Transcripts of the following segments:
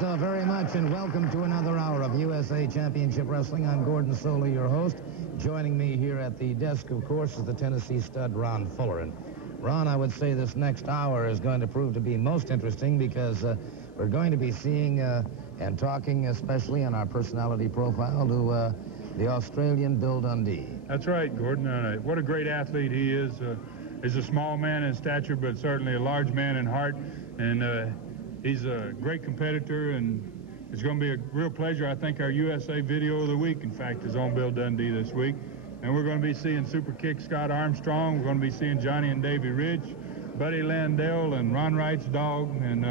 so very much, and welcome to another hour of USA Championship Wrestling. I'm Gordon Solie, your host. Joining me here at the desk, of course, is the Tennessee stud, Ron Fuller. And Ron, I would say this next hour is going to prove to be most interesting because we're going to be seeing and talking, especially on our personality profile, to the Australian Bill Dundee. That's right, Gordon. What a great athlete he is. He's a small man in stature, but certainly a large man in heart. And he's a great competitor, and it's going to be a real pleasure. I think our USA Video of the Week, in fact, is on Bill Dundee this week. And we're going to be seeing Super Kick Scott Armstrong. We're going to be seeing Johnny and Davey Rich, Buddy Landell, and Ron Wright's dog, and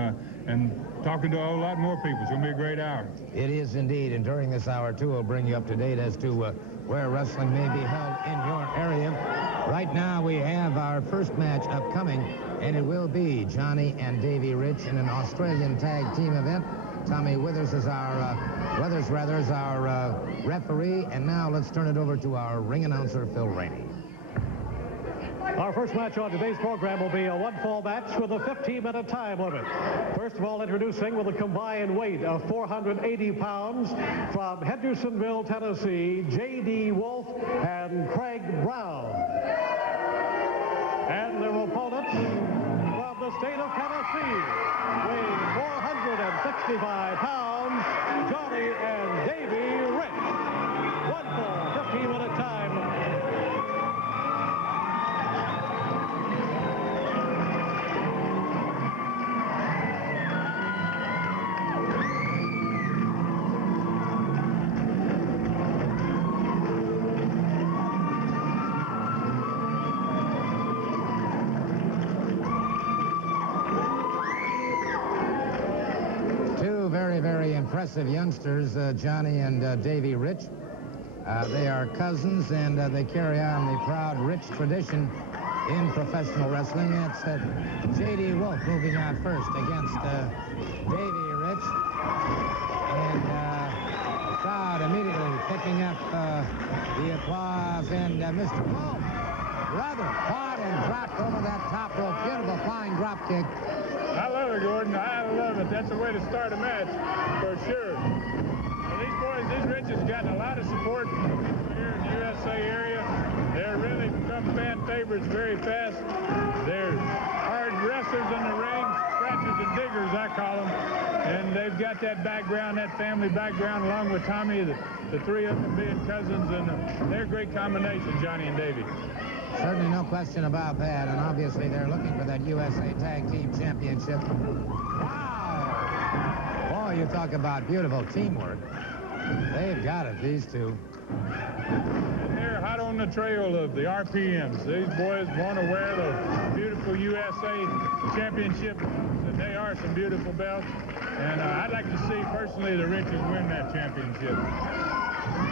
talking to a whole lot more people. It's going to be a great hour. It is indeed, and during this hour, too, we'll bring you up to date as to where wrestling may be held in your area. Right now, we have our first match upcoming, and it will be Johnny and Davey Rich in an Australian tag team event. Tommy Withers is our referee, and now let's turn it over to our ring announcer, Phil Rainey. Our first match on today's program will be a one-fall match with a 15-minute time limit. First of all, introducing with a combined weight of 480 pounds from Hendersonville, Tennessee, J.D. Wolf and Craig Brown. And their opponents from the state of Tennessee, weighing 465 pounds, Johnny and Davey Rich. One fall, 15-minute time limit. Very impressive youngsters, Johnny and Davey Rich. They are cousins, and they carry on the proud Rich tradition in professional wrestling. It's J.D. Wolf moving out first against Davey Rich. And the crowd immediately picking up the applause. And Mr. Wolf rather fought and dropped over that top rope. Beautiful flying drop kick. I love it, Gordon. I love it. That's the way to start a match, for sure. And these boys, these Rich has gotten a lot of support here in the USA area. They're really become fan favorites very fast. They're hard wrestlers in the ring, scratchers and diggers, I call them. And they've got that background, that family background, along with Tommy, the three of them being cousins, and they're a great combination, Johnny and Davey. Certainly no question about that, and obviously they're looking for that USA Tag Team Championship. Wow! Boy, you talk about beautiful teamwork. They've got it, these two. And they're hot on the trail of the RPMs. These boys want to wear the beautiful USA Championship, and they are some beautiful belts. And I'd like to see, personally, the Riches win that championship.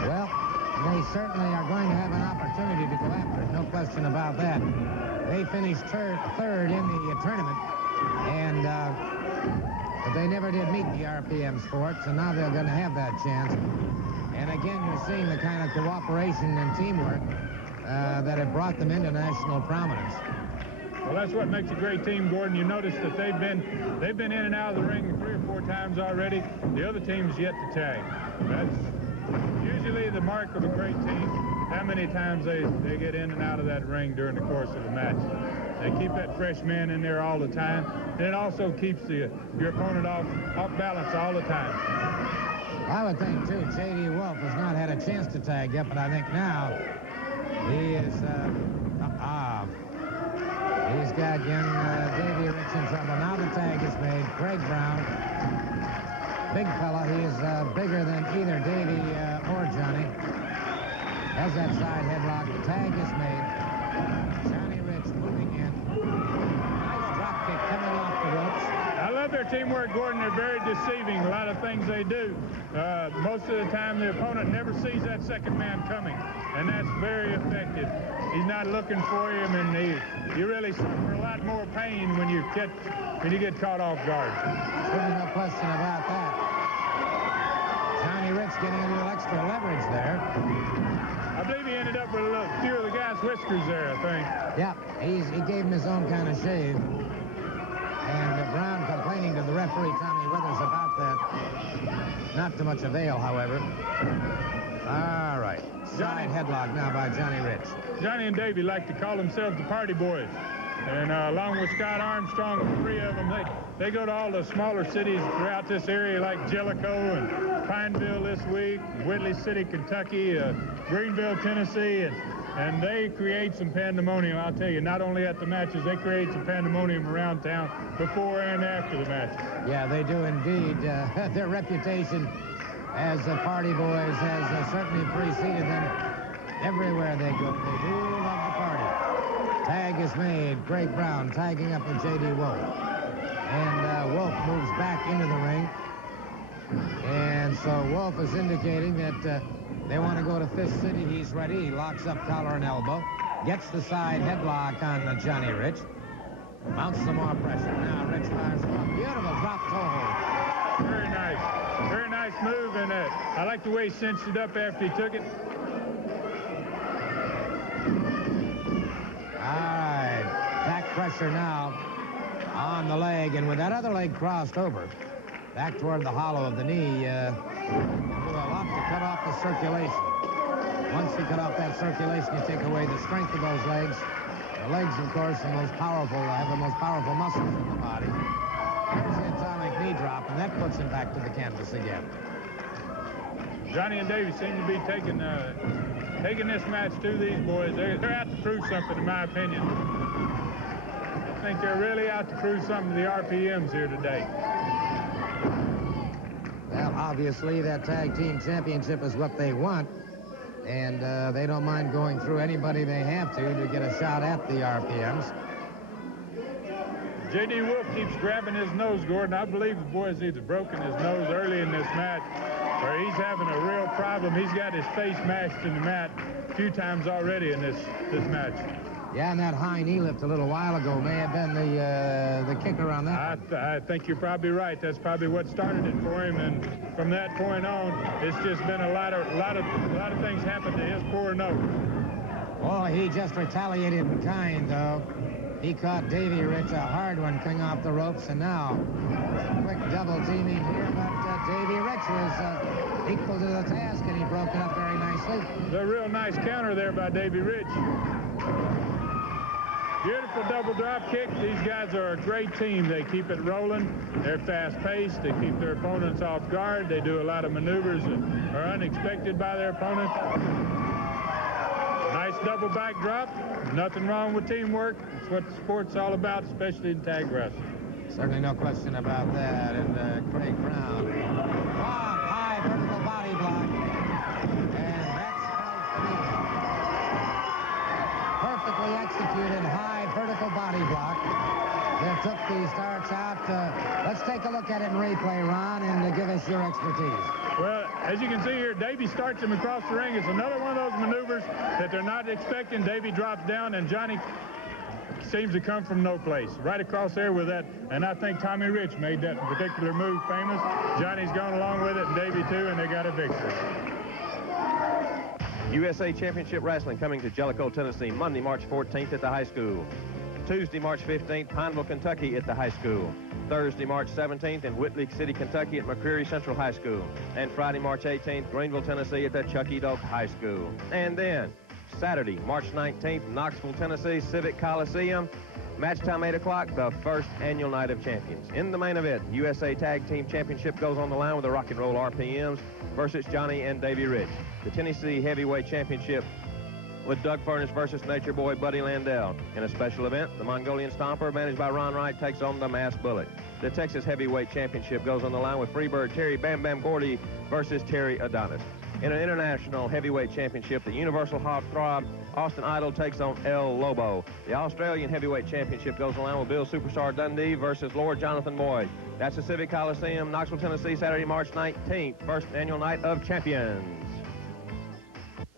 Well, they certainly are going to have an opportunity to go after it, no question about that. They finished third in the tournament, and but they never did meet the RPMs for it, so now they're going to have that chance. And again, you're seeing the kind of cooperation and teamwork that have brought them into national prominence. Well, that's what makes a great team, Gordon. You notice that they've been in and out of the ring 3 or 4 times already. The other team's yet to tag. That's usually the mark of a great team, how many times they get in and out of that ring during the course of the match. They keep that fresh man in there all the time, and it also keeps your opponent off balance all the time. I would think, too, J.D. Wolf has not had a chance to tag yet, but I think now he is, he's got young Davey Rich in trouble. Now the tag is made. Craig Brown, big fella. He is bigger than either Davey or Johnny. Has that side headlock. The tag is made. Johnny Rich moving in. Nice drop kick coming off the ropes. I love their teamwork, Gordon. They're very deceiving, a lot of things they do. Most of the time, the opponent never sees that second man coming, and that's very effective. He's not looking for him, and you really suffer a lot more pain when you get caught off guard. There's no question about that. Johnny Rich getting a little extra leverage there. I believe he ended up with a few of the guy's whiskers there, I think. Yeah, he gave him his own kind of shave. And Brown complaining to the referee, Tommy Withers, about that. Not to much avail, however. All right. Side headlock now by Johnny Rich. Johnny and Davey like to call themselves the Party Boys. And along with Scott Armstrong, the three of them, they go to all the smaller cities throughout this area like Jellicoe and Pineville this week, Whitley City, Kentucky, Greenville, Tennessee, and they create some pandemonium, I'll tell you. Not only at the matches, they create some pandemonium around town before and after the matches. Yeah, they do indeed. Their reputation as Party Boys has certainly preceded them everywhere they go. They do love the party. Tag is made. Greg Brown tagging up with J.D. Wolf. And Wolf moves back into the ring. And so Wolf is indicating that they want to go to Fist City. He's ready. He locks up collar and elbow. Gets the side headlock on Johnny Rich. Mounts some more pressure. Now Rich fires off. Beautiful drop toe hold. Very nice. Very nice move. And I like the way he cinched it up after he took it. All right, back pressure now on the leg, and with that other leg crossed over, back toward the hollow of the knee, do a lot to cut off the circulation. Once you cut off that circulation, you take away the strength of those legs. The legs, of course, are most powerful, have the most powerful muscles in the body. There's the atomic knee drop, and that puts him back to the canvas again. Johnny and Davey seem to be taking this match to these boys. They're out to prove something, in my opinion. I think they're really out to prove something to the RPMs here today. Well, obviously, that tag team championship is what they want, and they don't mind going through anybody they have to get a shot at the RPMs. J.D. Wolf keeps grabbing his nose, Gordon. I believe the boy's either broken his nose early in this match, or he's having a real problem. He's got his face mashed in the mat a few times already in this match. Yeah, and that high knee lift a little while ago may have been the kicker on that. I think you're probably right. That's probably what started it for him, and from that point on, it's just been a lot of things happened to his poor nose. Oh, he just retaliated in kind, though. He caught Davey Rich a hard one coming off the ropes, and now quick double teaming here, but Davey Rich was equal to the task, and he broke it up very nicely. A real nice counter there by Davey Rich. Beautiful double drop kick. These guys are a great team. They keep it rolling. They're fast-paced. They keep their opponents off guard. They do a lot of maneuvers that are unexpected by their opponents. Nice double backdrop. Nothing wrong with teamwork. It's what the sport's all about, especially in tag wrestling. Certainly no question about that. And Craig Brown. High vertical body block. And that's perfectly executed high vertical body block that took the starts out. Let's take a look at it in replay, Ron, and give us your expertise. Well, as you can see here, Davey starts him across the ring. It's another one of those maneuvers that they're not expecting. Davey drops down, and Johnny seems to come from no place. Right across there with that, and I think Tommy Rich made that particular move famous. Johnny's gone along with it, and Davey too, and they got a victory. USA Championship Wrestling coming to Jellicoe, Tennessee, Monday, March 14th at the high school. Tuesday, March 15th, Pineville, Kentucky at the high school. Thursday, March 17th in Whitley City, Kentucky at McCreary Central High School. And Friday, March 18th, Greenville, Tennessee at the Chucky Doak High School. And then Saturday, March 19th, Knoxville, Tennessee, Civic Coliseum. Match time 8 o'clock, the first annual Night of Champions. In the main event, USA Tag Team Championship goes on the line with the Rock and Roll RPMs versus Johnny and Davey Rich. The Tennessee Heavyweight Championship with Doug Furnace versus Nature Boy Buddy Landell. In a special event, the Mongolian Stomper, managed by Ron Wright, takes on the Masked Bullet. The Texas Heavyweight Championship goes on the line with Freebird Terry Bam Bam Gordy versus Terry Adonis. In an international heavyweight championship, the Universal Heartthrob Austin Idol takes on El Lobo. The Australian Heavyweight Championship goes on the line with Bill Superstar Dundee versus Lord Jonathan Boyd. That's the Civic Coliseum, Knoxville, Tennessee, Saturday, March 19th, first annual Night of Champions.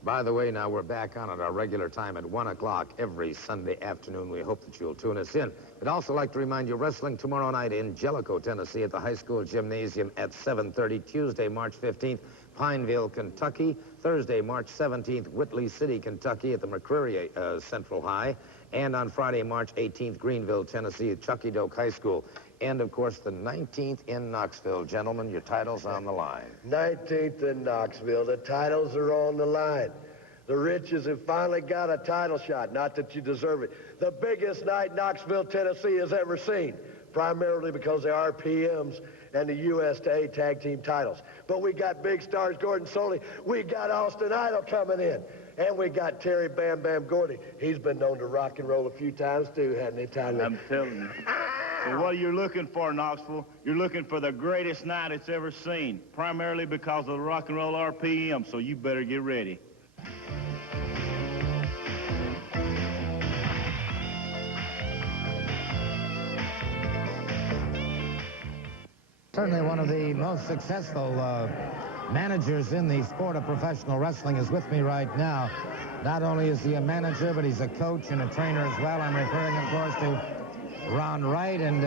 By the way, now we're back on at our regular time at 1 o'clock every Sunday afternoon. We hope that you'll tune us in. We'd also like to remind you, wrestling tomorrow night in Jellicoe, Tennessee at the high school gymnasium at 7:30. Tuesday, March 15th, Pineville, Kentucky. Thursday, March 17th, Whitley City, Kentucky at the McCreary Central High. And on Friday, March 18th, Greenville, Tennessee at Chucky Doak High School. and, of course, the 19th in Knoxville. Gentlemen, your title's on the line. 19th in Knoxville. The titles are on the line. The Riches have finally got a title shot. Not that you deserve it. The biggest night Knoxville, Tennessee has ever seen, primarily because of the RPMs and the USA tag team titles. But we got big stars, Gordon Solie. We got Austin Idol coming in. And we got Terry Bam Bam Gordy. He's been known to rock and roll a few times, too, hasn't he, Tommy? I'm telling you. So what you're looking for, Knoxville, you're looking for the greatest night it's ever seen, primarily because of the rock and roll RPM, so you better get ready. Certainly one of the most successful managers in the sport of professional wrestling is with me right now. Not only is he a manager, but he's a coach and a trainer as well. I'm referring, of course, to Ron Wright. And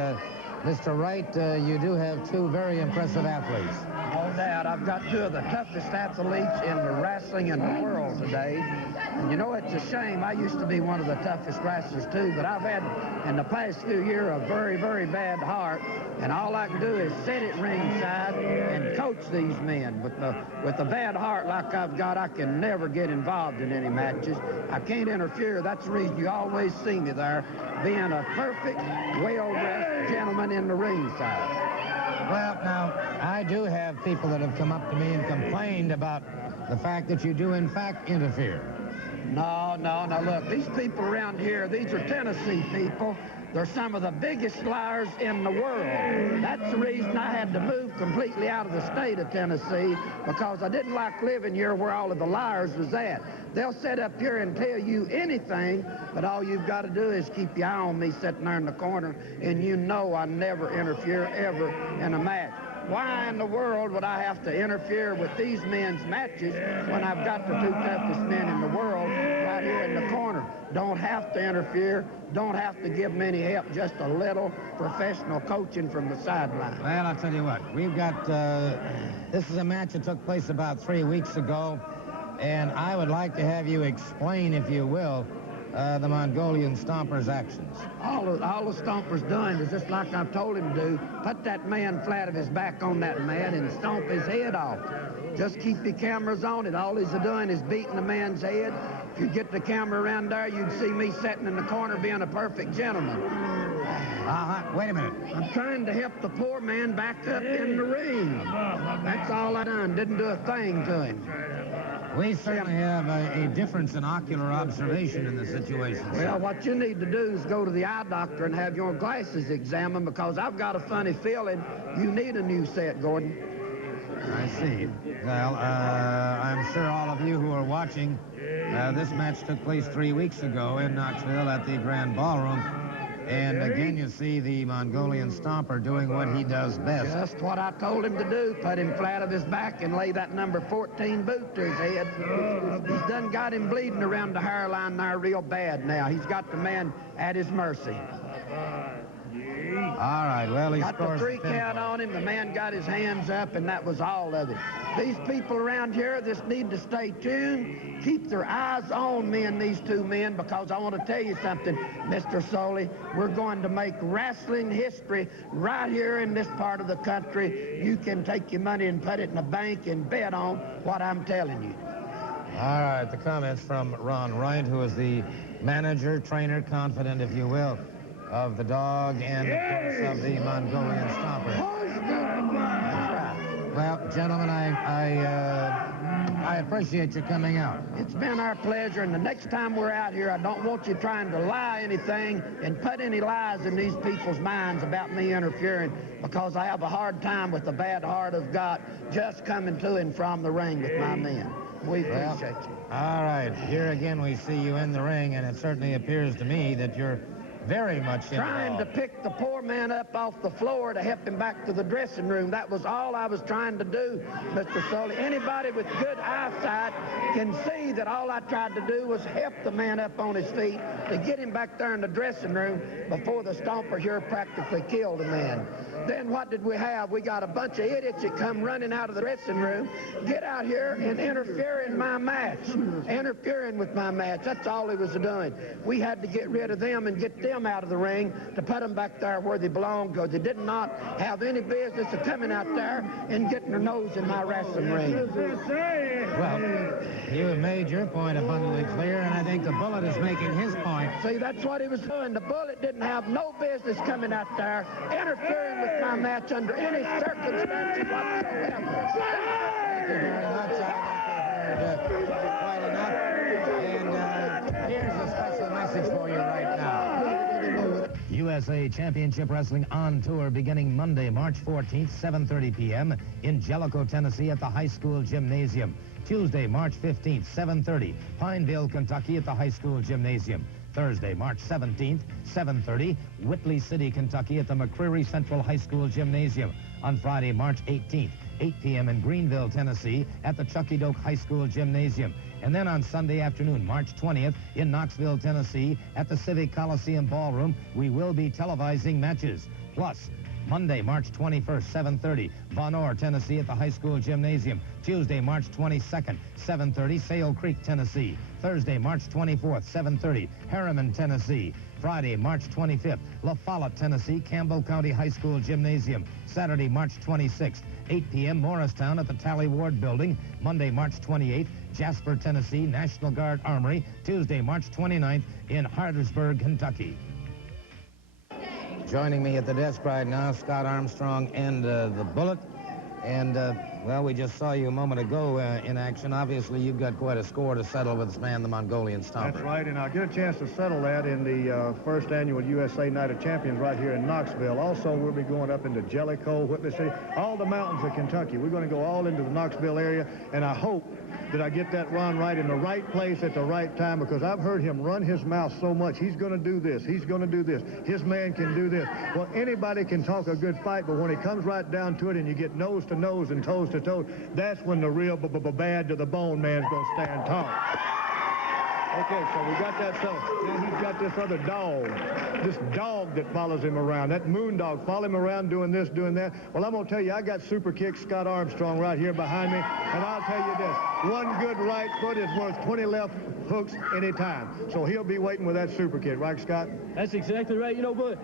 Mr. Wright, you do have two very impressive athletes. No doubt. I've got two of the toughest athletes in the wrestling in the world today. And you know, it's a shame. I used to be one of the toughest wrestlers, too. But I've had, in the past few years, a very, very bad heart. And all I can do is sit at ringside and coach these men. With a bad heart like I've got, I can never get involved in any matches. I can't interfere. That's the reason you always see me there, being a perfect, well-dressed gentleman in the ringside. Well, now, I do have people that have come up to me and complained about the fact that you do, in fact, interfere. No, look, these people around here, these are Tennessee people. They're some of the biggest liars in the world. That's the reason I had to move completely out of the state of Tennessee, because I didn't like living here where all of the liars was at. They'll sit up here and tell you anything, but all you've got to do is keep your eye on me sitting there in the corner, and you know I never interfere ever in a match. Why in the world would I have to interfere with these men's matches when I've got the two toughest men in the world right here in the corner? Don't have to interfere, don't have to give them any help, just a little professional coaching from the sideline. Well, I'll tell you what, we've got, this is a match that took place about 3 weeks ago, and I would like to have you explain, if you will, the Mongolian Stomper's actions. All the Stomper's doing is just like I've told him to do. Put that man flat of his back on that mat and stomp his head off. Just keep your cameras on it. All he's doing is beating the man's head. If you get the camera around there, you'd see me sitting in the corner being a perfect gentleman. Wait a minute. I'm trying to help the poor man back up in the ring. That's all I done. Didn't do a thing to him. We certainly have a difference in ocular observation in the situation. Well, what you need to do is go to the eye doctor and have your glasses examined, because I've got a funny feeling you need a new set, Gordon. I see. Well, I'm sure all of you who are watching, this match took place 3 weeks ago in Knoxville at the Grand Ballroom. And again, you see the Mongolian Stomper doing what he does best. Just what I told him to do. Put him flat of his back and lay that number 14 boot to his head. He's done got him bleeding around the hairline there real bad now. He's got the man at his mercy. All right, well, he got the 3 count on him. The man got his hands up, and that was all of it. These people around here just need to stay tuned, keep their eyes on me and these two men, because I want to tell you something, Mr. Solie. We're going to make wrestling history right here in this part of the country. You can take your money and put it in a bank and bet on what I'm telling you. All right, the comments from Ron Wright, who is the manager, trainer, confidant, if you will, of the Dog and, of course, of the Mongolian Stomper. Well, gentlemen, I appreciate you coming out. It's been our pleasure, and the next time we're out here, I don't want you trying to lie anything and put any lies in these people's minds about me interfering, because I have a hard time with the bad heart I've got just coming to and from the ring with my men. We appreciate you. All right, here again we see you in the ring, and it certainly appears to me that you're very much involved. Trying to pick the poor man up off the floor to help him back to the dressing room. That was all I was trying to do, Mr. Solie. Anybody with good eyesight can see that all I tried to do was help the man up on his feet to get him back there in the dressing room before the Stomper here practically killed the man. Then what did we have? We got a bunch of idiots that come running out of the dressing room, get out here and interfere in my match. Interfering with my match. That's all he was doing. We had to get rid of them and get them them out of the ring to put them back there where they belong, because they did not have any business of coming out there and getting their nose in my wrestling ring. Well, you have made your point abundantly clear, and I think the Bullet is making his point. See, that's what he was doing. The Bullet didn't have no business coming out there, interfering with my match under any circumstances whatsoever. Thank you very much. I think you've heard quite enough. And here's a special message for you right now. USA Championship Wrestling on tour beginning Monday, March 14th, 7:30 p.m. in Jellicoe, Tennessee at the High School Gymnasium. Tuesday, March 15th, 7:30, Pineville, Kentucky at the High School Gymnasium. Thursday, March 17th, 7:30, Whitley City, Kentucky at the McCreary Central High School Gymnasium. On Friday, March 18th, 8 p.m. in Greenville, Tennessee at the Chucky Doak High School Gymnasium. And then on Sunday afternoon, March 20th, in Knoxville, Tennessee at the Civic Coliseum Ballroom, we will be televising matches. Plus, Monday, March 21st, 7:30, Von Orr, Tennessee at the High School Gymnasium. Tuesday, March 22nd, 7:30, Sale Creek, Tennessee. Thursday, March 24th, 7:30, Harriman, Tennessee. Friday, March 25th, La Follette, Tennessee, Campbell County High School Gymnasium. Saturday, March 26th, 8 p.m., Morristown at the Tally Ward Building. Monday, March 28th, Jasper, Tennessee, National Guard Armory. Tuesday, March 29th, in Hardersburg, Kentucky. Joining me at the desk right now, Scott Armstrong and the Bullet. And, well, we just saw you a moment ago in action. Obviously, you've got quite a score to settle with this man, the Mongolian Stomper. That's right, and I'll get a chance to settle that in the first annual USA Night of Champions right here in Knoxville. Also, we'll be going up into Jellicoe, Whitley City, all the mountains of Kentucky. We're going to go all into the Knoxville area, and I hope that I get that run right in the right place at the right time, because I've heard him run his mouth so much. He's going to do this. He's going to do this. His man can do this. Well, anybody can talk a good fight, but when it comes right down to it and you get nose to nose and toes to toes, that's when the real bad to the bone man's going to stand tall. Okay, so we got that settled. Now he's got this other dog that follows him around. That moon dog, follow him around doing this, doing that. Well, I'm going to tell you, I got Super Kick Scott Armstrong right here behind me, and I'll tell you this, one good right foot is worth 20 left hooks anytime. So he'll be waiting with that Super Kick, right, Scott? That's exactly right. You know, but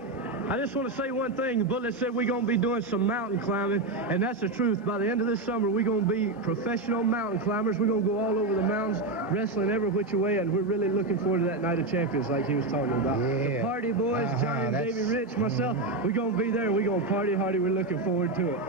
I just want to say one thing. The Bullet said we're going to be doing some mountain climbing, and that's the truth. By the end of this summer, we're going to be professional mountain climbers. We're going to go all over the mountains, wrestling every which way, and we're really looking forward to that Night of Champions like he was talking about. Yeah. The Party Boys, Johnny and Davey Rich, myself, we're going to be there, and we're going to party hardy. We're looking forward to it.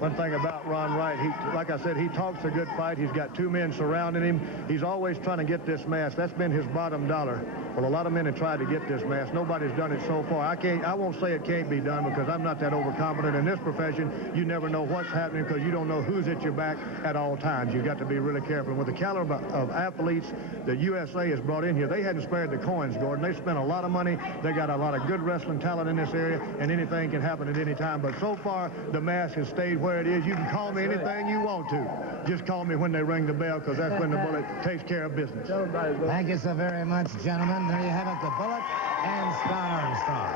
One thing about Ron Wright, like I said, he talks a good fight. He's got two men surrounding him. He's always trying to get this mask. That's been his bottom dollar. Well, a lot of men have tried to get this mask. Nobody's done it so far. I won't say it can't be done, because I'm not that overconfident. In this profession, you never know what's happening, because you don't know who's at your back at all times. You've got to be really careful. And with the caliber of athletes that USA has brought in here, they hadn't spared the coins, Gordon. They spent a lot of money. They got a lot of good wrestling talent in this area, and anything can happen at any time. But so far, the mask has stayed where it is. You can call me anything you want to. Just call me when they ring the bell, because that's when the Bullet takes care of business. Thank you so very much, gentlemen. There you have it, the Bullet and Scott Armstrong.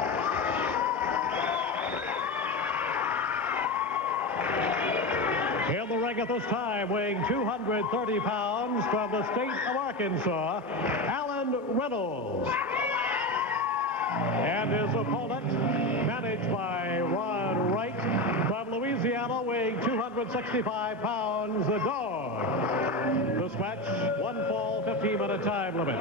In the ring at this time, weighing 230 pounds from the state of Arkansas, Alan Reynolds. And his opponent, managed by Ron Wright, from Louisiana, weighing 265 pounds, the Dog. This match, 1 fall, 15-minute time limit.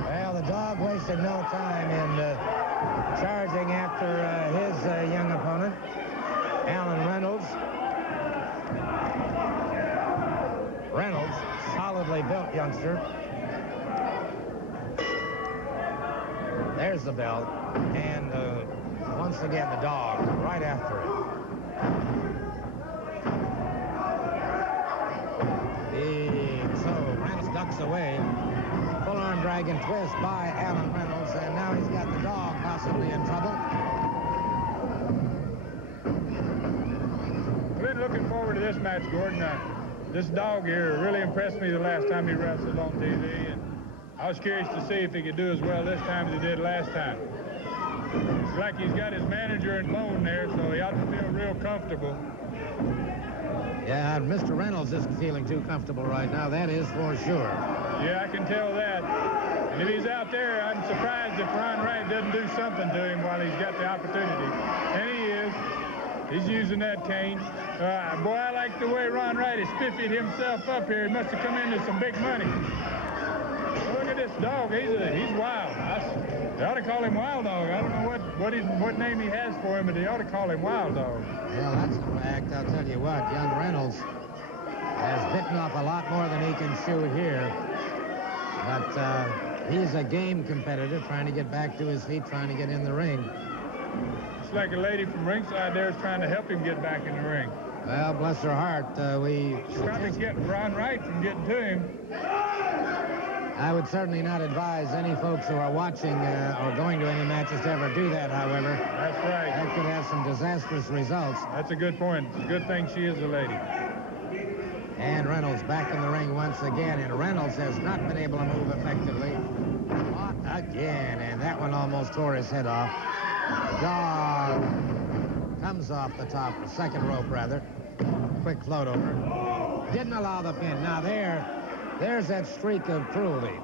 Well, the Dog wasted no time in charging after his young opponent, Alan Reynolds. Reynolds, solidly built youngster. There's the bell, and once again the Dog right after it. So Reynolds ducks away. Full arm dragon twist by Alan Reynolds, and now he's got the Dog possibly in trouble. I've been looking forward to this match, Gordon. This Dog here really impressed me the last time he wrestled on TV, and I was curious to see if he could do as well this time as he did last time. It's like he's got his manager and bone there, so he ought to feel real comfortable. Yeah, Mr. Reynolds isn't feeling too comfortable right now. That is for sure. Yeah, I can tell that. And if he's out there, I'm surprised if Ron Wright doesn't do something to him while he's got the opportunity. And he is. He's using that cane. Boy, I like the way Ron Wright has spiffied himself up here. He must have come into some big money. Look at this dog. He's wild. They ought to call him Wild Dog. I don't know what name he has for him, but they ought to call him Wild Dog. Well, that's a fact. I'll tell you what, young Reynolds has bitten off a lot more than he can chew here. But he's a game competitor, trying to get back to his feet, trying to get in the ring. It's like a lady from ringside there is trying to help him get back in the ring. Well, bless her heart, She's trying to get Ron Wright from getting to him. I would certainly not advise any folks who are watching or going to any matches to ever do that, however. That's right. That could have some disastrous results. That's a good point. It's a good thing she is a lady. And Reynolds back in the ring once again, and Reynolds has not been able to move effectively. Caught again, and that one almost tore his head off. Dog comes off the top, the second rope, rather. Quick float over. Didn't allow the pin. Now there's that streak of cruelty.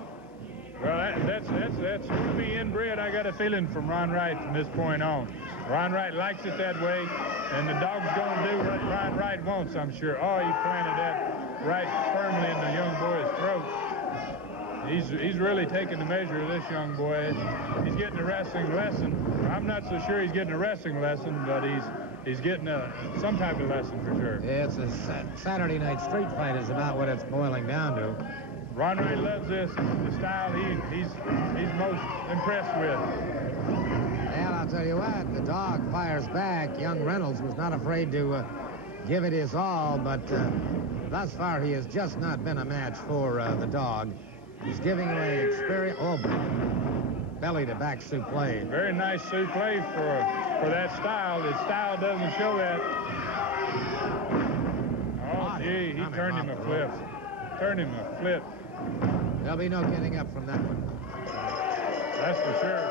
Well, that's going to be inbred. I got a feeling from Ron Wright from this point on. Ron Wright likes it that way, and the dog's going to do what Ron Wright wants, I'm sure. Oh, he planted that right firmly in the young boy's throat. He's really taking the measure of this young boy. He's getting a wrestling lesson. I'm not so sure he's getting a wrestling lesson, but he's getting some type of lesson for sure. Yeah, it's a Saturday night street fight is about what it's boiling down to. Ron Wright loves this, the style he's most impressed with. And I'll tell you what, the dog fires back. Young Reynolds was not afraid to give it his all, but thus far he has just not been a match for the dog. He's giving away experience. Oh, belly to back souffle. Very nice souffle for that style. His style doesn't show that. Oh, gee, he turned him a flip. Turned him a flip. There'll be no getting up from that one. That's for sure.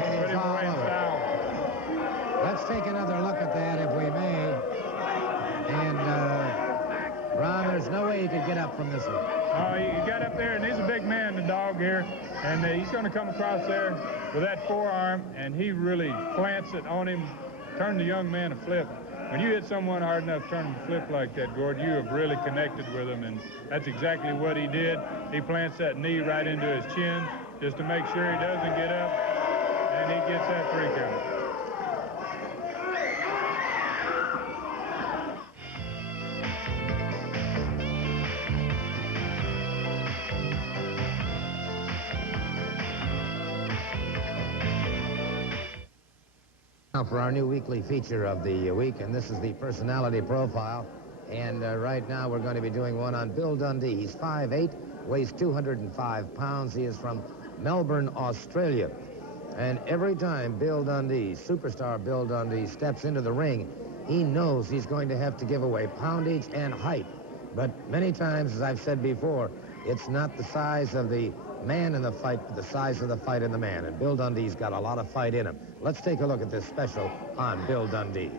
And Put him away in style. Let's take another look at that, if we may. And, Ron, there's no way he could get up from this one. Oh, he got up there, and he's a big man, the dog here, and he's going to come across there with that forearm, and he really plants it on him, turned the young man a flip. When you hit someone hard enough, turn them a flip like that, Gord, you have really connected with him, and that's exactly what he did. He plants that knee right into his chin just to make sure he doesn't get up, and he gets that 3 count. Now for our new weekly feature of the week, and this is the personality profile. And right now we're going to be doing one on Bill Dundee. He's 5'8", weighs 205 pounds. He is from Melbourne, Australia. And every time Bill Dundee, superstar Bill Dundee, steps into the ring, he knows he's going to have to give away poundage and height. But many times, as I've said before, it's not the size of the man in the fight, but the size of the fight in the man. And Bill Dundee's got a lot of fight in him. Let's take a look at this special on Bill Dundee.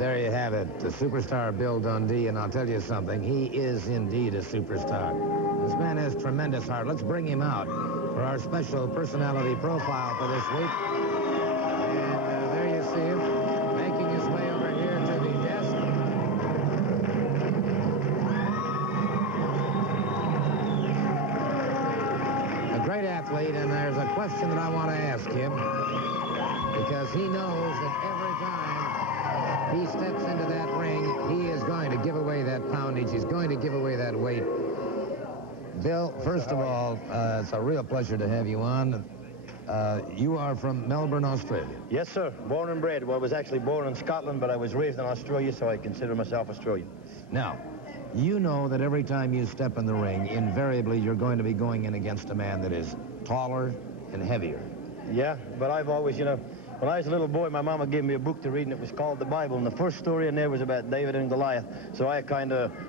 there you have it, the superstar Bill Dundee, and I'll tell you something, he is indeed a superstar. This man has tremendous heart. Let's bring him out for our special personality profile for this week. And there you see him, making his way over here to the desk. A great athlete, and there's a question that I want to ask him, because he knows that every time he steps into that ring, he is going to give away that poundage. He's going to give away that weight. Bill, first of all, it's a real pleasure to have you on. You are from Melbourne, Australia. Yes, sir. Born and bred. Well, I was actually born in Scotland, but I was raised in Australia, so I consider myself Australian. Now, you know that every time you step in the ring, invariably you're going to be going in against a man that is taller and heavier. Yeah, but I've always, you know, when I was a little boy, my mama gave me a book to read, and it was called the Bible. And the first story in there was about David and Goliath. So I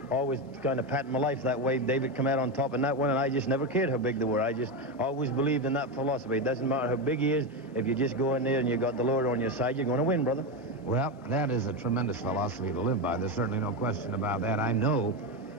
always patterned my life that way. David come out on top in that one, and I just never cared how big they were. I just always believed in that philosophy. It doesn't matter how big he is. If you just go in there and you got the Lord on your side, you're going to win, brother. Well, that is a tremendous philosophy to live by. There's certainly no question about that. I know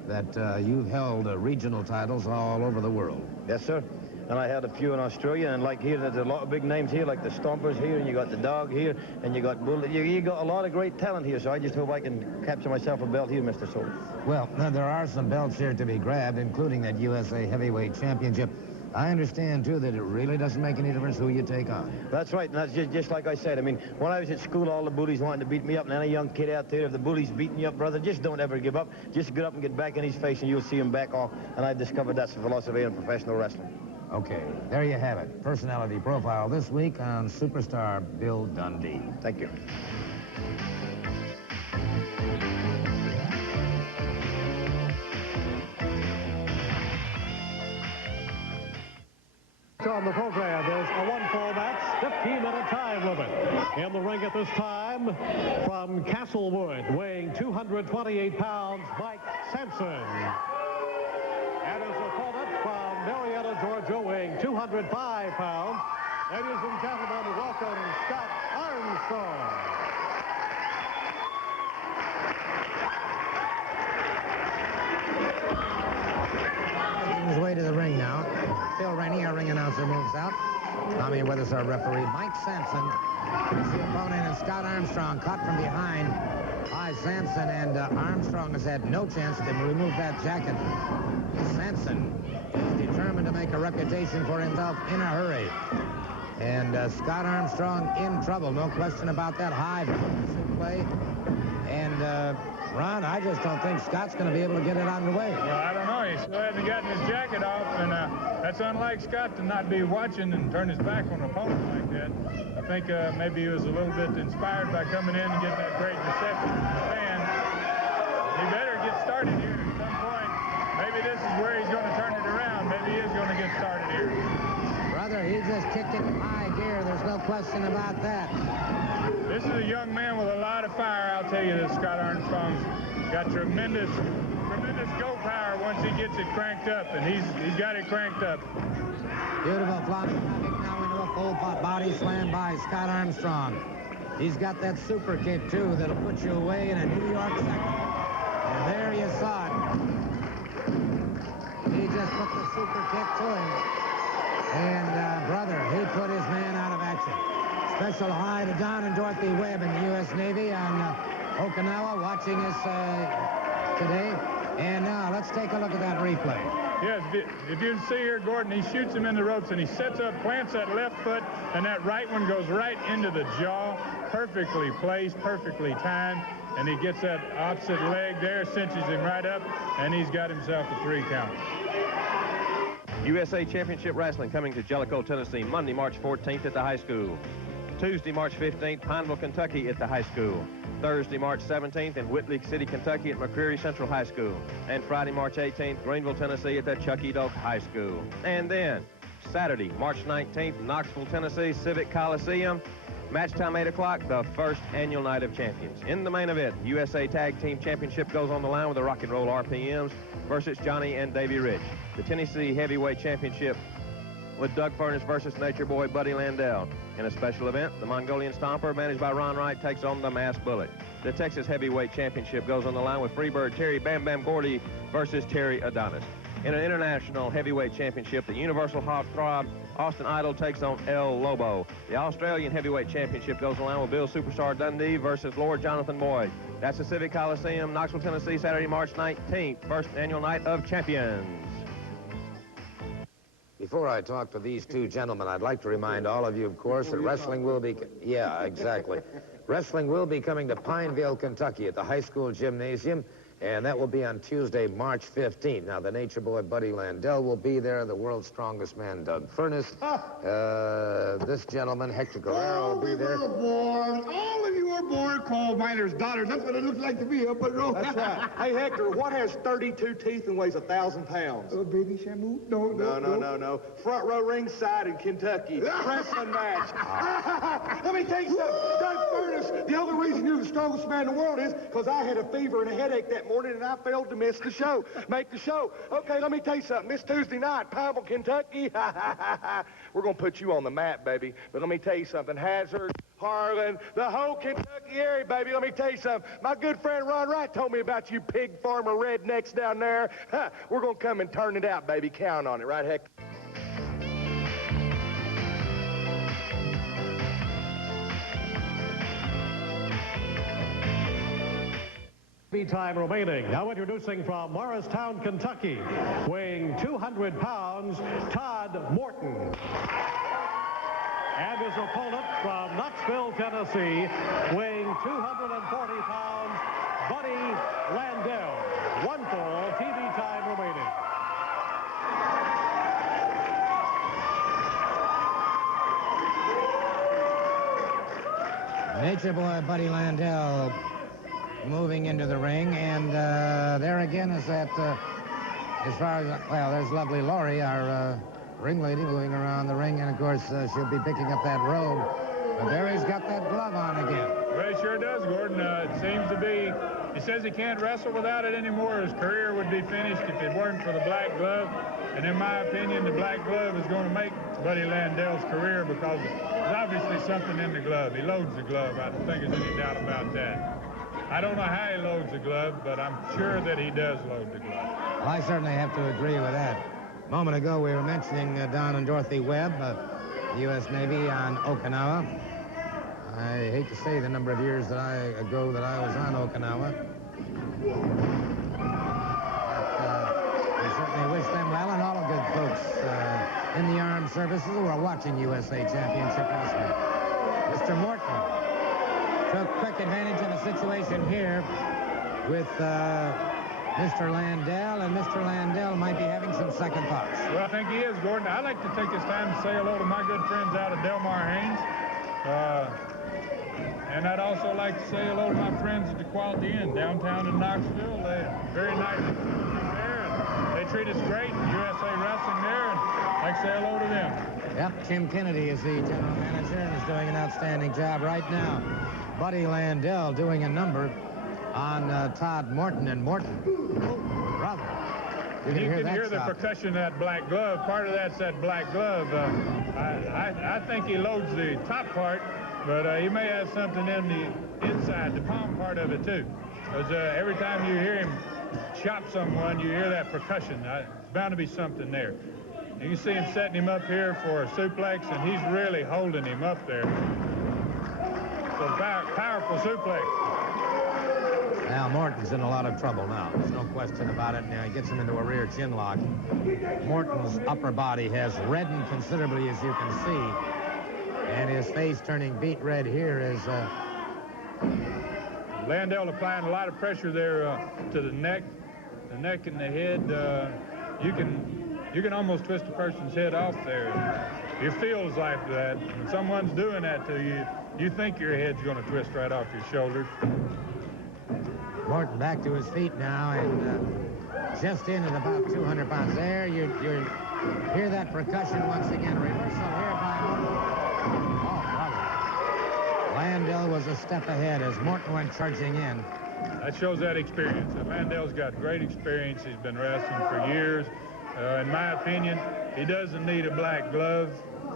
that you've held regional titles all over the world. Yes, sir. And I had a few in Australia, and like here, there's a lot of big names here, like the Stompers here, and you got the Dog here, and you got Bull. You got a lot of great talent here, so I just hope I can capture myself a belt here, Mr. Soul. Well, there are some belts here to be grabbed, including that USA Heavyweight Championship. I understand, too, that it really doesn't make any difference who you take on. That's right, and that's just like I said. I mean, when I was at school, all the bullies wanted to beat me up, and any young kid out there, if the bully's beating you up, brother, just don't ever give up. Just get up and get back in his face, and you'll see him back off. And I've discovered that's the philosophy in professional wrestling. Okay, there you have it. Personality profile this week on Superstar Bill Dundee. Thank you. On the program is a one-fall match, 15-minute time limit. In the ring at this time, from Castlewood, weighing 228 pounds, Mike Sampson. And his opponent from Marietta, Georgia, weighing 205 pounds. Ladies and gentlemen, welcome Scott Armstrong. His way to the ring now. Phil Rainey, our ring announcer, moves out. Tommy Withers, our referee. Mike Sampson is the opponent, and Scott Armstrong caught from behind by Sampson, and Armstrong has had no chance to remove that jacket. Sampson is determined to make a reputation for himself in a hurry. And Scott Armstrong in trouble, no question about that. High play. And Ron, I just don't think Scott's going to be able to get it on the way. Well, I don't know. He still hasn't gotten his jacket off, and that's unlike Scott to not be watching and turn his back on an opponent like that. I think maybe he was a little bit inspired by coming in and getting that great reception from the fans. He better get started here at some point. Maybe this is where he's going to turn it around. Maybe he is going to get started here. Brother, he just kicked it in high gear. There's no question about that. This is a young man with a lot of fire, I'll tell you this. Scott Armstrong's got tremendous go power once he gets it cranked up, and he's got it cranked up. Beautiful flopping now into a full body slam by Scott Armstrong. He's got that super kick, too, that'll put you away in a New York second. And there you saw it. He just put the super kick to him. And, brother, he put his man out of action. Special hi to Don and Dorothy Webb in the U.S. Navy on Okinawa watching us today. And now let's take a look at that replay. Yes, if you see here, Gordon, he shoots him in the ropes, and he sets up, plants that left foot, and that right one goes right into the jaw. Perfectly placed, perfectly timed, and he gets that opposite leg there, cinches him right up, and he's got himself a 3 count. USA Championship Wrestling coming to Jellicoe, Tennessee, Monday, March 14th at the high school. Tuesday, March 15th, Pineville, Kentucky at the high school. Thursday, March 17th in Whitley City, Kentucky at McCreary Central High School. And Friday, March 18th, Greenville, Tennessee at the Chuck E. Doak High School. And then Saturday, March 19th, Knoxville, Tennessee, Civic Coliseum. Match time 8 o'clock, the first annual Night of Champions. In the main event, USA Tag Team Championship goes on the line with the Rock and Roll RPMs versus Johnny and Davey Rich. The Tennessee Heavyweight Championship with Doug Furnace versus Nature Boy Buddy Landell. In a special event, the Mongolian Stomper, managed by Ron Wright, takes on the Masked Bullet. The Texas Heavyweight Championship goes on the line with Freebird Terry Bam Bam Gordy versus Terry Adonis. In an international heavyweight championship, the Universal Hog Throb, Austin Idol takes on El Lobo. The Australian Heavyweight Championship goes on the line with Bill Superstar Dundee versus Lord Jonathan Boyd. That's the Civic Coliseum, Knoxville, Tennessee, Saturday, March 19th, first annual Night of Champions. Before I talk to these two gentlemen, I'd like to remind all of you, of course, that wrestling will be... Yeah, exactly. Wrestling will be coming to Pineville, Kentucky at the high school gymnasium, and that will be on Tuesday, March 15th. Now, the Nature Boy Buddy Landell will be there, the world's strongest man, Doug Furnace. This gentleman, Hector Guerrero, will be there. All of you are born coal miners' daughters. That's what it looks like to me up at Road. That's right. Hey, Hector, what has 32 teeth and weighs 1,000 pounds? Baby Shamu? No. Front row ringside in Kentucky. Wrestling match. Let me tell you something. Doug Furnace, the only reason you're the strongest man in the world is because I had a fever and a headache that morning and I failed to make the show. Okay, let me tell you something. This Tuesday night, Pineville, Kentucky, we're going to put you on the map, baby. But let me tell you something. Hazard, Harlan, the whole Kentucky area, baby. Let me tell you something. My good friend Ron Wright told me about you pig farmer rednecks down there. We're going to come and turn it out, baby. Count on it, right, Hector? Time remaining. Now introducing from Morristown, Kentucky, weighing 200 pounds, Todd Morton. And his opponent from Knoxville, Tennessee, weighing 240 pounds, Buddy Landell. One fall, TV time remaining. Nature Boy Buddy Landell moving into the ring, and there again is that, as far as, well, there's lovely Laurie, our ring lady, moving around the ring, and of course she'll be picking up that robe. But there he's got that glove on again. Well, he sure does, Gordon. It seems to be, he says he can't wrestle without it anymore. His career would be finished if it weren't for the black glove. And in my opinion, the black glove is going to make Buddy Landell's career because there's obviously something in the glove. He loads the glove. I don't think there's any doubt about that. I don't know how he loads the glove, but I'm sure that he does load the glove. Well, I certainly have to agree with that. A moment ago, we were mentioning Don and Dorothy Webb, U.S. Navy on Okinawa. I hate to say the number of years ago that I was on Okinawa. But we certainly wish them well and all the good folks in the armed services who are watching USA Championship Wrestling. Mr. Morton took quick advantage of the situation here with Mr. Landell, and Mr. Landell might be having some second thoughts. Well, I think he is, Gordon. I'd like to take this time to say hello to my good friends out of Delmar Haynes. And I'd also like to say hello to my friends at the Quality Inn downtown in Knoxville. They're very nice there, and they treat us great. USA Wrestling there, and I'd like to say hello to them. Yep, Tim Kennedy is the general manager and is doing an outstanding job right now. Buddy Landell doing a number on Todd Morton, and Morton, brother. You can hear the percussion of that black glove. Part of that's that black glove. I think he loads the top part, but he may have something in the inside, the palm part of it too. Because every time you hear him chop someone, you hear that percussion. There's bound to be something there. You can see him setting him up here for a suplex, and he's really holding him up there. So powerful suplex. Now, Morton's in a lot of trouble now. There's no question about it. Now, he gets him into a rear chin lock. Morton's upper body has reddened considerably, as you can see. And his face turning beet red here is... Landell applying a lot of pressure there to the neck and the head. You can almost twist a person's head off there. It feels like that. When someone's doing that to you, you think your head's going to twist right off your shoulders. Morton back to his feet now, and just in at about 200 pounds. There, you hear that percussion once again. Reversal here by Morton. Oh, brother. Landell was a step ahead as Morton went charging in. That shows that experience. Landell's got great experience. He's been wrestling for years. In my opinion, he doesn't need a black glove.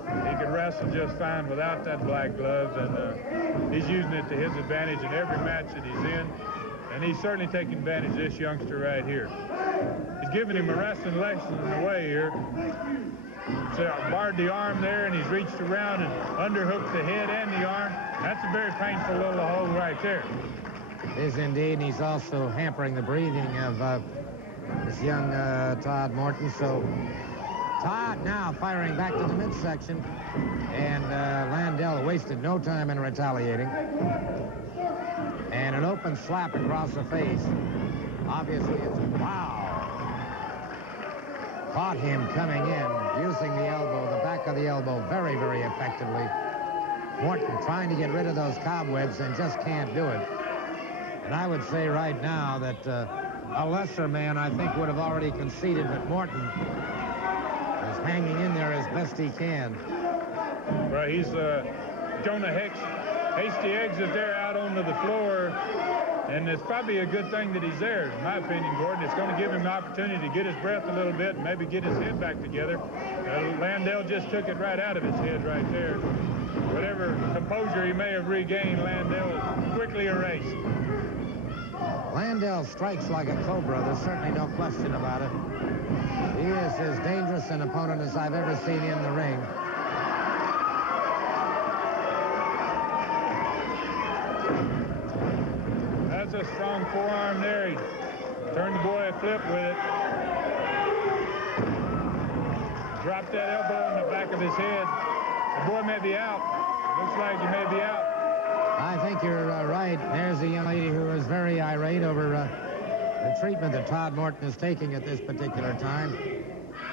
He could wrestle just fine without that black glove, and he's using it to his advantage in every match that he's in. And he's certainly taking advantage of this youngster right here. He's giving him a wrestling lesson in the way here. So barred the arm there, and he's reached around and underhooked the head and the arm. That's a very painful little hold right there. It is indeed, and he's also hampering the breathing of this young Todd Morton. So Todd now firing back to the midsection, and Landell wasted no time in retaliating. And an open slap across the face. Obviously, it's wow. Caught him coming in, using the elbow, the back of the elbow, very, very effectively. Morton trying to get rid of those cobwebs and just can't do it. And I would say right now that a lesser man, I think, would have already conceded, but Morton is hanging in there as best he can. Right, he's Jonah Hasty exit there out onto the floor, and it's probably a good thing that he's there, in my opinion, Gordon. It's going to give him an opportunity to get his breath a little bit and maybe get his head back together. Landell just took it right out of his head right there. Whatever composure he may have regained, Landell quickly erased. Landell strikes like a cobra. There's certainly no question about it. He is as dangerous an opponent as I've ever seen in the ring. That's a strong forearm there. He turned the boy a flip with it. Dropped that elbow on the back of his head. The boy may be out. Looks like he may be out. I think you're right. There's a young lady who is very irate over the treatment that Todd Morton is taking at this particular time.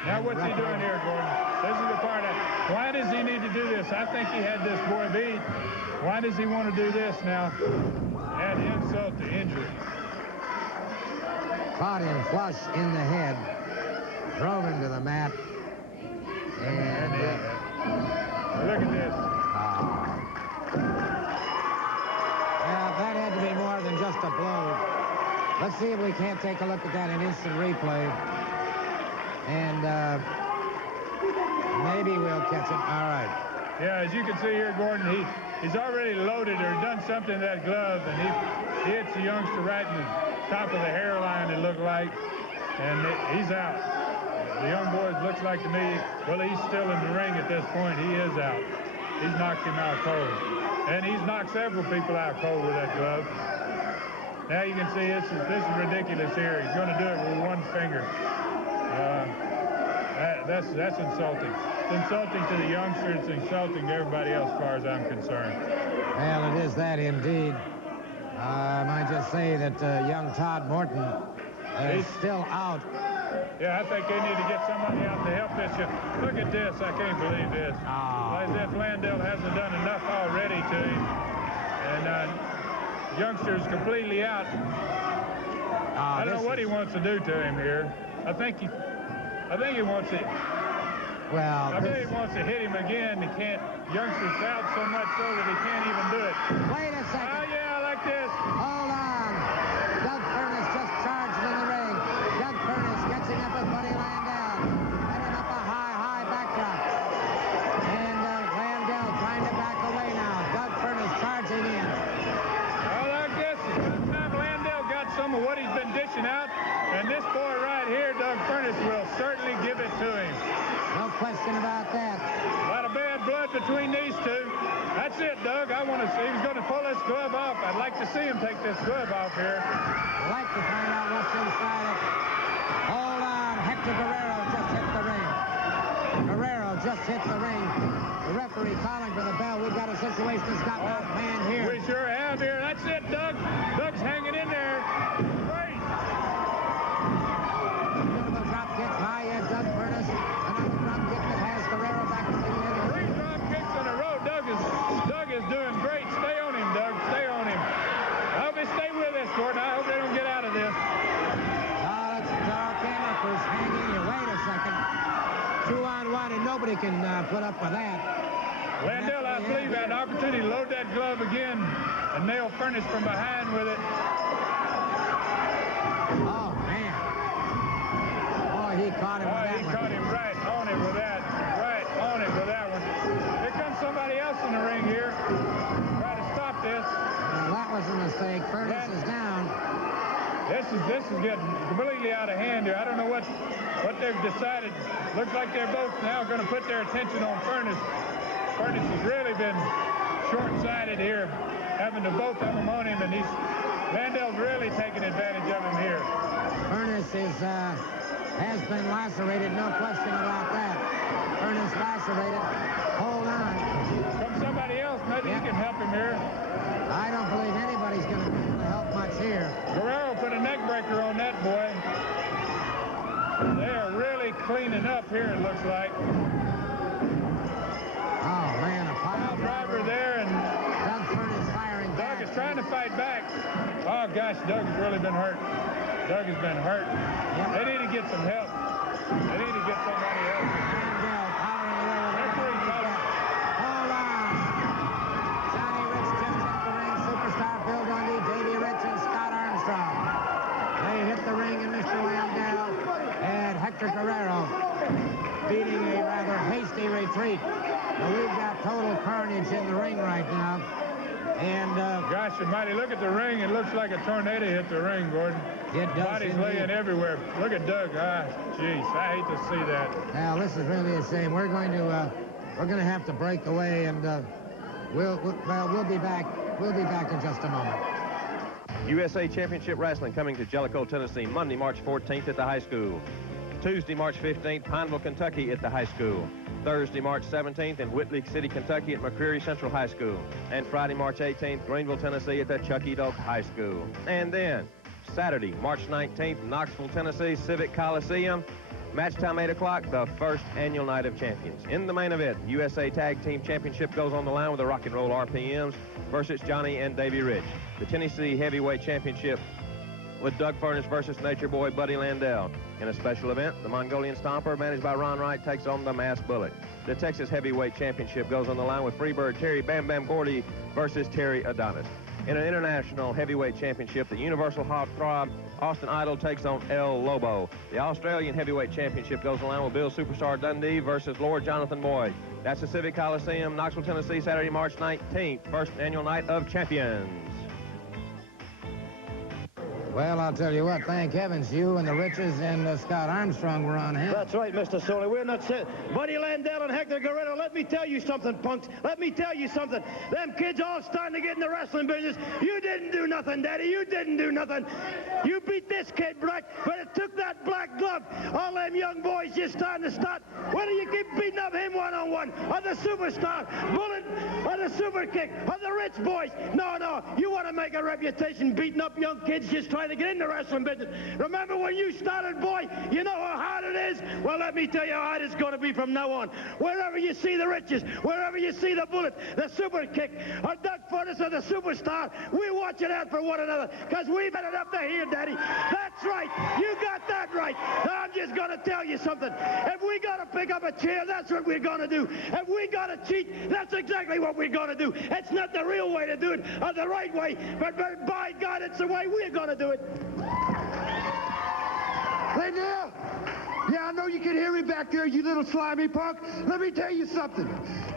Now what's he doing here, Gordon? This is the part of, why does he need to do this? I think he had this boy beat. Why does he want to do this now? Add insult to injury. Caught him flush in the head. Drove him to the mat. And look at this. Well, that had to be more than just a blow. Let's see if we can't take a look at that in instant replay. And maybe we'll catch it. All right. Yeah, as you can see here, Gordon, he's already loaded or done something to that glove, and he hits the youngster right in the top of the hairline, it looked like, and he's out. The young boy looks like to me, well, he's still in the ring at this point. He is out. He's knocked him out cold. And he's knocked several people out cold with that glove. Now you can see this is ridiculous here. He's going to do it with one finger. That's insulting. It's insulting to the youngster. It's insulting to everybody else as far as I'm concerned. Well, it is that indeed. I might just say that young Todd Morton is still out. Yeah, I think they need to get somebody out to help this. Look at this. I can't believe this. As if Landell hasn't done enough already to him. And youngster's completely out. I don't know what he wants to do to him here. I think he wants to. Well, I bet he wants to hit him again. He can't. Youngster's out so much so that he can't even do it. Wait a second. Oh yeah, like this. Hold on. Doug Furnace just charged in the ring. Doug Furnace catching up with Buddy Landell. Heading up a high backdrop. And Landell trying to back away now. Doug Furnace charging in. Well, I guess this time Landell got some of what he's been dishing out. And this boy right here, Doug Furnace, will certainly give it to him. No question about that. A lot of bad blood between these two. That's it, Doug. I want to see. He's going to pull this glove off. I'd like to see him take this glove off here. I'd like to find out what's inside it. Hold on. Hector Guerrero just hit the ring. Guerrero just hit the ring. The referee calling for the bell. We've got a situation that's got out of hand here. We sure have here. That's it, Doug. Doug's hanging in there. Great. Beautiful drop kick by Doug Furnace. Another drop kick that has Guerrero back to the end. 3 drop kicks in a row. Doug is doing great. Stay on him, Doug. Stay on him. I hope they stay with us, Gordon. I hope they don't get out of this. Let's our camera crews hang in here. Wait a second. 2-on-1, and nobody can put up with that. Landell, I believe, had an opportunity to load that glove again and nail Furnace from behind with it. Oh, man. Oh, he caught him with that one. He caught him right on it with that. getting completely out of hand here. I don't know what they've decided. Looks like they're both now going to put their attention on Furnace. Furnace has really been short-sighted here, having to both of them on him, and Landell's really taking advantage of him here. Furnace has been lacerated, no question about that. Furnace lacerated. Hold on. Come somebody else, maybe he can help him here. I don't believe anybody's going to help much here. Guerrero put a neck breaker on that boy. They are really cleaning up here, it looks like. Oh, man, a pile driver there, and Doug Furnace firing back. Doug is trying to fight back. Oh, gosh, Doug has really been hurt. Doug has been hurt. Yep. They need to get some help. They need to get somebody else. Landell powering away with Referee called. Hold on. Johnny Rich just hit the ring. Superstar Bill Dundee, Davey Rich, and Scott Armstrong. They hit the ring, and Mr. Landell and Hector Guerrero beating a rather hasty retreat. Now, we've got total carnage in the ring right now. And gosh almighty, look at the ring. It looks like a tornado hit the ring, Gordon. It does. Bodies laying everywhere. Look at Doug. Ah, jeez, I hate to see that. Now, this is really a shame. We're going to have to break away, and we'll be back. We'll be back in just a moment. USA Championship Wrestling coming to Jellicoe, Tennessee, Monday, March 14th at the high school. Tuesday, March 15th, Pineville, Kentucky at the high school. Thursday, March 17th in Whitley City, Kentucky at McCreary Central High School. And Friday, March 18th, Greenville, Tennessee at the Chuck E. Doak High School. And then Saturday, March 19th, Knoxville, Tennessee, Civic Coliseum. Match time 8 o'clock, the first annual Night of Champions. In the main event, USA Tag Team Championship goes on the line with the Rock and Roll RPMs versus Johnny and Davey Rich. The Tennessee Heavyweight Championship with Doug Furnace versus Nature Boy Buddy Landell. In a special event, the Mongolian Stomper, managed by Ron Wright, takes on the Masked Bullet. The Texas Heavyweight Championship goes on the line with Freebird Terry Bam Bam Gordy versus Terry Adonis. In an international heavyweight championship, the Universal Hot Throb Austin Idol takes on El Lobo. The Australian Heavyweight Championship goes on the line with Bill Superstar Dundee versus Lord Jonathan Boyd. That's the Civic Coliseum, Knoxville, Tennessee, Saturday, March 19th, first annual Night of Champions. Well, I'll tell you what, thank heavens you and the Riches and Scott Armstrong were on hand. That's right, Mr. Soley. We're not saying... Buddy Landell and Hector Guerrero, let me tell you something, punks. Let me tell you something. Them kids all starting to get in the wrestling business. You didn't do nothing, Daddy. You didn't do nothing. You beat this kid, Breck, but it took that black glove. All them young boys just starting to start. Why do you keep beating up him one-on-one? Or the Superstar, Bullet, or the Super Kick, or the Rich boys? No, no. You want to make a reputation beating up young kids just trying to get in the wrestling business. Remember when you started, boy? You know how hard it is? Well, let me tell you how hard it's going to be from now on. Wherever you see the Riches, wherever you see the Bullet, the Super Kick, or Doug Furnace, or the Superstar, we're watching out for one another, because we've had it up to here, Daddy. That's right. You got that right. Now, I'm just going to tell you something. If we got to pick up a chair, that's what we're going to do. If we got to cheat, that's exactly what we're going to do. It's not the real way to do it, or the right way, but by God, it's the way we're going to do it. Landell! Yeah, I know you can hear me back there, you little slimy punk. Let me tell you something.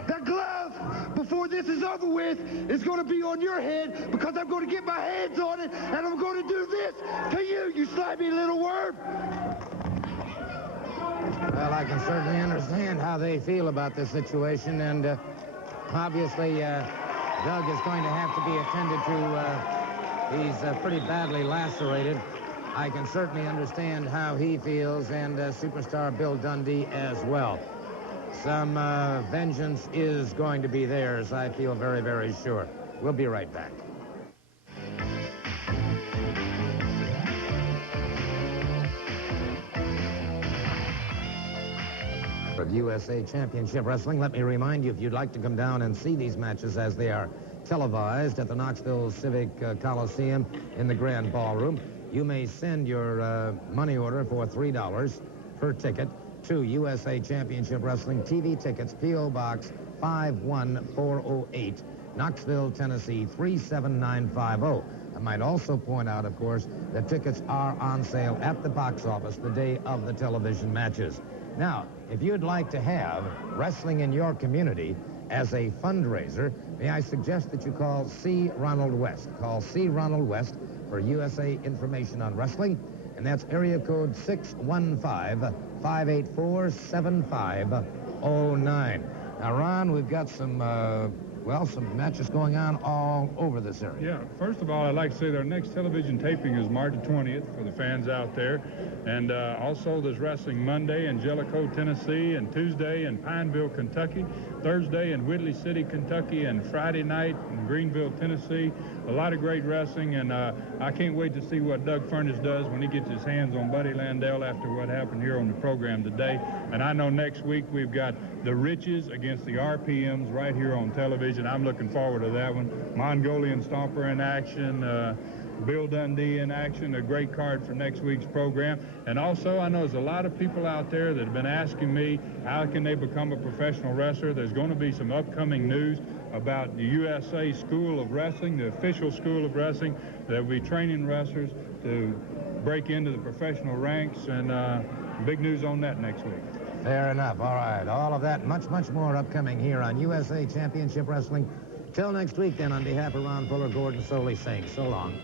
That glove, before this is over with, is going to be on your head because I'm going to get my hands on it and I'm going to do this to you, you slimy little worm. Well, I can certainly understand how they feel about this situation, and obviously Doug is going to have to be attended to. He's pretty badly lacerated. I can certainly understand how he feels, and Superstar Bill Dundee as well. Some vengeance is going to be theirs, I feel very, very sure. We'll be right back. For USA Championship Wrestling, let me remind you, if you'd like to come down and see these matches as they are televised at the Knoxville Civic Coliseum in the Grand Ballroom, you may send your money order for $3 per ticket to USA Championship Wrestling TV Tickets, P.O. Box 51408, Knoxville, Tennessee 37950. I might also point out, of course, that tickets are on sale at the box office the day of the television matches. Now, if you'd like to have wrestling in your community as a fundraiser, may I suggest that you call C. Ronald West. Call C. Ronald West for USA information on wrestling. and that's area code 615-584-7509. Now, Ron, we've got some matches going on all over this area. Yeah, first of all, I'd like to say their next television taping is March 20th for the fans out there. And also there's wrestling Monday in Jellicoe, Tennessee, and Tuesday in Pineville, Kentucky, Thursday in Whitley City, Kentucky, and Friday night in Greenville, Tennessee. A lot of great wrestling, and I can't wait to see what Doug Furnace does when he gets his hands on Buddy Landel after what happened here on the program today. And I know next week we've got the Riches against the RPMs right here on television. I'm looking forward to that one. Mongolian Stomper in action, Bill Dundee in action, a great card for next week's program. And also, I know there's a lot of people out there that have been asking me, how can they become a professional wrestler? There's going to be some upcoming news about the USA School of Wrestling, the official School of Wrestling. They'll be training wrestlers to break into the professional ranks, and big news on that next week. Fair enough. All right. All of that, much, much more upcoming here on USA Championship Wrestling. Till next week, then, on behalf of Ron Fuller, Gordon Soley saying so long.